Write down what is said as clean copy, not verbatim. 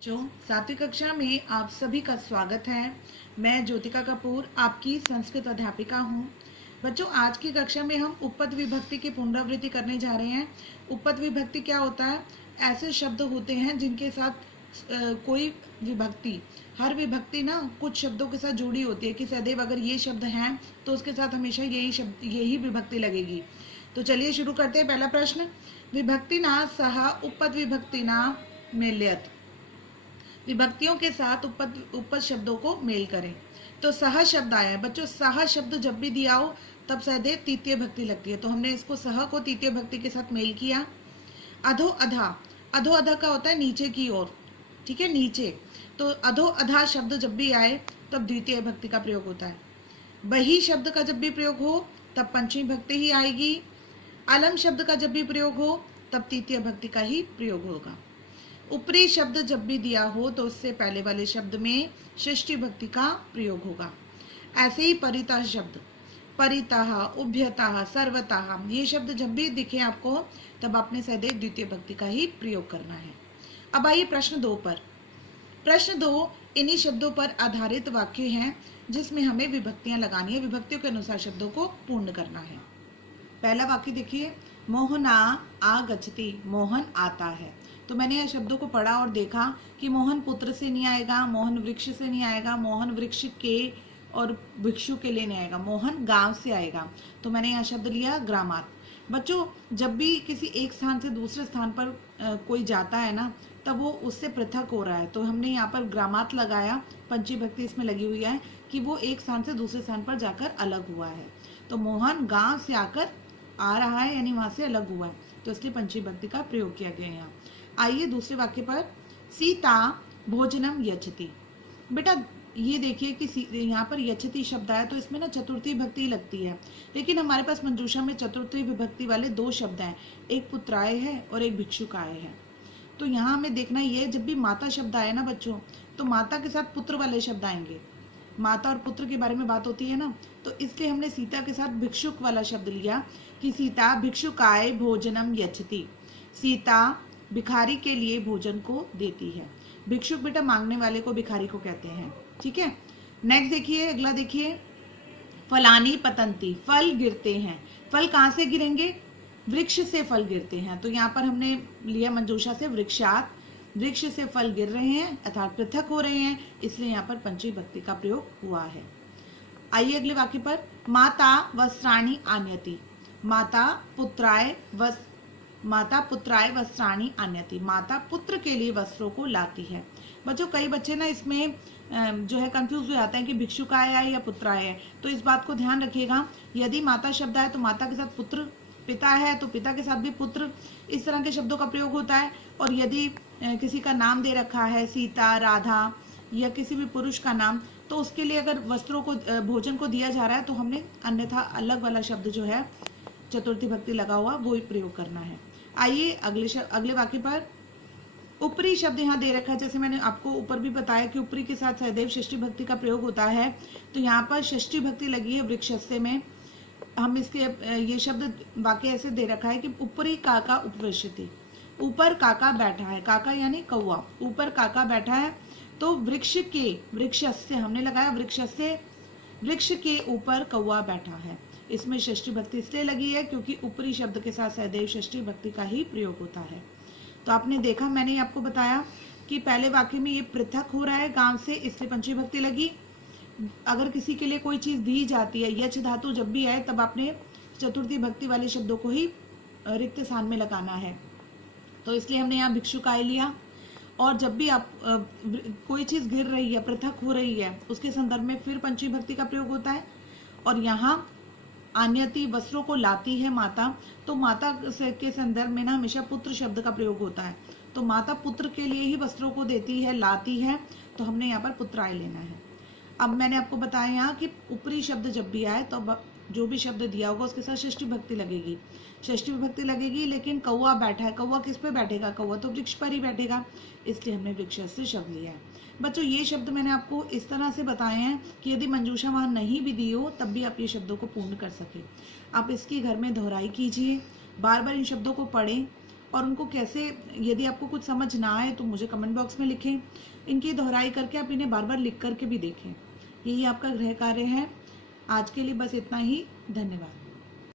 बच्चों, सातवीं कक्षा में आप सभी का स्वागत है। मैं ज्योतिका कपूर आपकी संस्कृत अध्यापिका हूँ। बच्चों, आज की कक्षा में हम उपपद विभक्ति की पुनरावृत्ति करने जा रहे हैं। उपपद विभक्ति क्या होता है? ऐसे शब्द होते हैं जिनके साथ कोई विभक्ति, हर विभक्ति ना कुछ शब्दों के साथ जुड़ी होती है कि सदैव अगर ये शब्द हैं तो उसके साथ हमेशा यही विभक्ति लगेगी। तो चलिए शुरू करते हैं। पहला प्रश्न, विभक्ति ना सह उपपद विभक्ति ना मेल्यत। विभक्तियों के साथ उपपद शब्दों को मेल करें। तो सह शब्द आया है। बच्चों, सह शब्द जब भी दिया हो तब सदैव तृतीय भक्ति लगती है, तो हमने इसको सह को तृतीय भक्ति के साथ मेल किया। अधो अधा, अधो अधा का होता है नीचे की ओर, ठीक है, नीचे। तो अधो अधा शब्द जब भी आए तब द्वितीय भक्ति का प्रयोग होता है। बही शब्द का जब भी प्रयोग हो तब पंचमी भक्ति ही आएगी। अलम शब्द का जब भी प्रयोग हो तब तृतीय भक्ति का ही प्रयोग होगा। ऊपरी शब्द जब भी दिया हो तो उससे पहले वाले शब्द में षष्ठी भक्ति का प्रयोग होगा। ऐसे ही परितः शब्द, परितः, उभयतः, सर्वतः, ये शब्द जब भी दिखे आपको तब आपने सदैव द्वितीय भक्ति का ही प्रयोग करना है। अब आइए प्रश्न 2 पर। प्रश्न 2 इन्हीं शब्दों पर आधारित वाक्य हैं जिसमें हमें विभक्तियां लगानी है। विभक्तियों के अनुसार शब्दों को पूर्ण करना है। पहला वाक्य देखिए, मोहना आगच्छति, मोहन आता है। तो मैंने यह शब्दों को पढ़ा और देखा कि मोहन पुत्र से नहीं आएगा, मोहन वृक्ष से नहीं आएगा, मोहन वृक्ष के और भिक्षु के लिए नहीं आएगा, मोहन गांव से आएगा। तो मैंने यह शब्द लिया ग्रामात। बच्चों, जब भी किसी एक स्थान से दूसरे स्थान पर कोई जाता है ना, तब वो उससे पृथक हो रहा है, तो हमने यहाँ पर ग्रामात लगाया। पंचमी भक्ति इसमें लगी हुई है कि वो एक स्थान से दूसरे स्थान पर जाकर अलग हुआ है। तो मोहन गांव से आकर आ रहा है, यानी वहां से अलग हुआ है, तो इसलिए पंचमी भक्ति का प्रयोग किया गया है यहाँ। आइए दूसरे वाक्य पर, सीता भोजनम यच्छति। बेटा ये देखिए कि यहाँ पर यच्छति शब्द आया तो इसमें ना चतुर्थी विभक्ति लगती है, लेकिन हमारे पास मंजूषा में चतुर्थी विभक्ति वाले 2 शब्द हैं, एक पुत्राय है और एक भिक्षुकाय है। तो यहाँ हमें देखना ये, जब भी माता शब्द आए ना बच्चों, तो माता के साथ पुत्र वाले शब्द आएंगे। माता और पुत्र के बारे में बात होती है ना, तो इसलिए हमने सीता के साथ भिक्षुक वाला शब्द लिया कि सीता भिक्षुकाय भोजनम यच्छति। सीता भिखारी के लिए भोजन को देती है। भिक्षुक बेटा मांगने वाले को भिखारी को कहते हैं, ठीक है। नेक्स्ट देखिए, अगला देखिए, फलानी पतंती, फल गिरते हैं। फल कहाँ से गिरेंगे? वृक्ष से फल गिरते हैं। तो यहाँ पर हमने लिया मंजूषा से वृक्षात, वृक्ष से फल गिर रहे हैं अर्थात पृथक हो रहे हैं, इसलिए यहाँ पर पंचमी भक्ति का प्रयोग हुआ है। आइए अगले वाक्य पर, माता वस्त्राणि आनयति। माता पुत्राय वस्त्राणि आनयति। माता पुत्र के लिए वस्त्रों को लाती है। बच्चों, कई बच्चे ना इसमें जो है कंफ्यूज हो जाते हैं कि भिक्षुकाय है या पुत्राय है, तो इस बात को ध्यान रखिएगा। यदि माता शब्द है तो माता के साथ पुत्र, पिता है तो पिता के साथ भी पुत्र, इस तरह के शब्दों का प्रयोग होता है। और यदि किसी का नाम दे रखा है, सीता, राधा या किसी भी पुरुष का नाम, तो उसके लिए अगर वस्त्रों को, भोजन को दिया जा रहा है, तो हमने अन्यथा अलग वाला शब्द जो है चतुर्थी भक्ति लगा हुआ वो ही प्रयोग करना है। आइए अगले वाक्य पर, ऊपरी शब्द यहाँ दे रखा है। जैसे मैंने आपको ऊपर भी बताया कि ऊपरी के साथ सदैव षष्ठी भक्ति का प्रयोग होता है, तो यहाँ पर षष्ठी भक्ति लगी है वृक्षस्य में। हम इसके ये शब्द वाक्य ऐसे दे रखा है कि ऊपरी काका उपविशति। ऊपर काका बैठा है, काका यानी कौवा, ऊपर काका बैठा है। तो वृक्षस्य हमने लगाया, वृक्ष के ऊपर कौवा बैठा है। इसमें षष्ठी भक्ति इसलिए लगी है क्योंकि ऊपरी शब्द के साथ सदैव षष्ठी भक्ति का ही प्रयोग होता है। तो आपने देखा, मैंने आपको बताया कि पहले वाक्य में ये पृथक हो रहा है गांव से, इसलिए पंचमी भक्ति लगी। अगर किसी के लिए कोई चीज दी जाती है, यच धातु जब भी आए तब आपने चतुर्थी भक्ति वाले शब्दों को ही रिक्त स्थान में लगाना है, तो इसलिए हमने यहाँ भिक्षुकाय लिया। और जब भी आप कोई चीज गिर रही है, पृथक हो रही है, उसके संदर्भ में फिर पंचमी भक्ति का प्रयोग होता है। और यहाँ आन्यति, वस्त्रों को लाती है माता, तो माता के संदर्भ में ना हमेशा पुत्र शब्द का प्रयोग होता है। तो माता पुत्र के लिए ही वस्त्रों को देती है, लाती है, तो हमने यहाँ पर पुत्राय लेना है। अब मैंने आपको बताया यहाँ कि ऊपरी शब्द जब भी आए तो जो भी शब्द दिया होगा उसके साथ षष्ठी भक्ति लगेगी, षष्ठी विभक्ति लगेगी। लेकिन कौवा बैठा है, कौवा किस पे बैठेगा? कौवा तो वृक्ष पर ही बैठेगा, इसलिए हमने वृक्ष से शब्द लिया है। बच्चों, ये शब्द मैंने आपको इस तरह से बताए हैं कि यदि मंजूषा वहां नहीं भी दी हो तब भी आप ये शब्दों को पूर्ण कर सके। आप इसकी घर में दोहराई कीजिए, बार बार इन शब्दों को पढ़ें और उनको कैसे, यदि आपको कुछ समझ ना आए तो मुझे कमेंट बॉक्स में लिखें। इनकी दोहराई करके आप इन्हें बार बार लिख करके भी देखें। यही आपका गृह कार्य है। आज के लिए बस इतना ही। धन्यवाद।